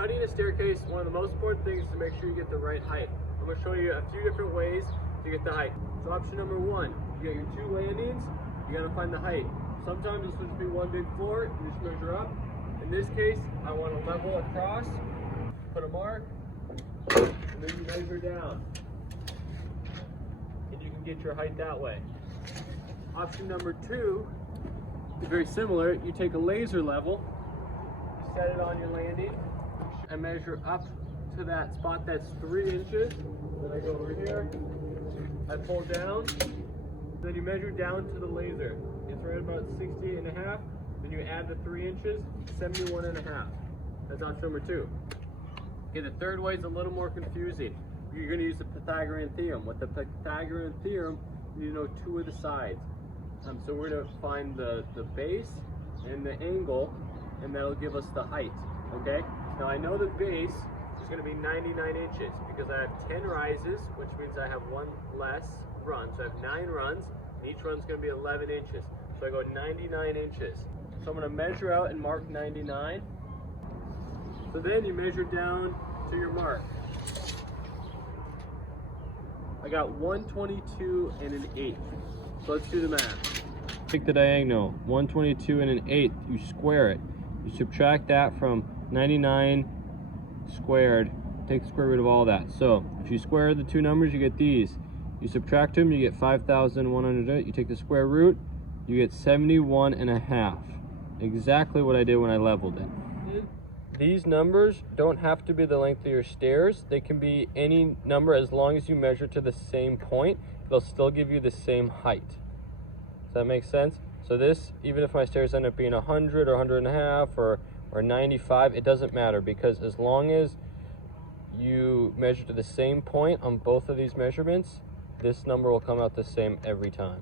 cutting a staircase, one of the most important things is to make sure you get the right height. I'm going to show you a few different ways to get the height. So option number one, you got your two landings, you got to find the height. Sometimes this will just be one big floor, you just measure up. In this case, I want to level across, put a mark, and then you measure down. And you can get your height that way. Option number two is very similar. You take a laser level, you set it on your landing, and measure up to that spot that's 3 inches. Then I go over here, I pull down, then you measure down to the laser. It's right about 68.5. Then you add the 3 inches, 71.5. That's option number two. Okay, the third way is a little more confusing. You're going to use the Pythagorean theorem. With the Pythagorean theorem, you need to know 2 of the sides. So we're going to find the base and the angle, and that'll give us the height. Okay? Now I know the base is going to be 99 inches because I have 10 rises, which means I have 1 less run. So I have 9 runs, and each run's going to be 11 inches. So I go 99 inches. So I'm going to measure out and mark 99. So then you measure down to your mark. I got 122 and an 1/8. So let's do the math. Take the diagonal, 122 and an 1/8. You square it. You subtract that from 99 squared. Take the square root of all that. So if you square the two numbers, you get these. You subtract them, you get 5,100. You take the square root, you get 71.5. Exactly what I did when I leveled it. These numbers don't have to be the length of your stairs. They can be any number as long as you measure to the same point. They'll still give you the same height. Does that make sense? So this, even if my stairs end up being 100 or 100.5 or 95, it doesn't matter, because as long as you measure to the same point on both of these measurements, this number will come out the same every time.